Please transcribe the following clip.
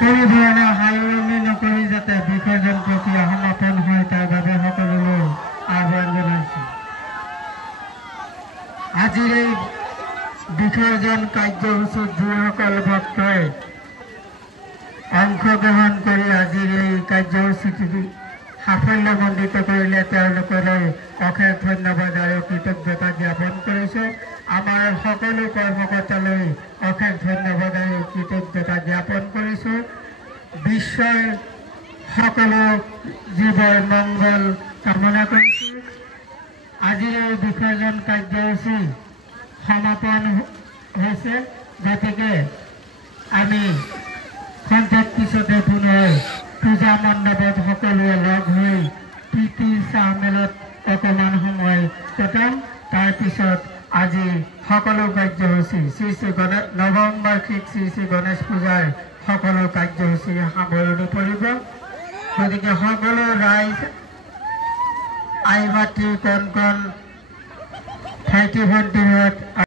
কোনো ধৰণৰ হাইৰণি নকৰি যাতে বিসৰ্জন প্ৰক্ৰিয়া সমাপন হয় তাৰ বাবে সকলোলৈ আহ্বান জনাইছোঁ। আজিৰ এই বিসৰ্জন কাৰ্যসূচীত যিসকল ভক্তই অংশগ্ৰহণ কৰি আজিৰ এই কাৰ্যসূচীটি সাফল্যমণ্ডিত কৰিলে তেওঁলোকলৈ অশেষ ধন্যবাদ আৰু কৃতজ্ঞতা জ্ঞাপন কৰিছোঁ। আমাৰ সকলো কৰ্মকৰ্তালৈ অশেষ ধন্যবাদ আৰু কৃতজ্ঞতা জ্ঞাপন কৰিছোঁ। বিশ্বৰ সকলো জীৱৰ মংগল কামনা কৰিছোঁ। আজিৰ এই বিসৰ্জন কাৰ্যসূচী সমাপন হৈছে, গতিকে আমি সন্ধিয়াৰ পিছতে পুনৰ পূজা মণ্ডপত সকলোৱে লগ হৈ প্ৰীতি চাহ মেলত অকণমান সময় কটাম। তাৰপিছত আজি সকলো কাৰ্যসূচী শ্ৰী নৱম বাৰ্ষিক শ্ৰী গণেশ পূজাৰ সকলো কাৰ্যসূচী সামৰণি পৰিব। গতিকে সকলো ৰাইজ আই মাতৃ কণ কণ ভাইটি ভণ্টিহঁত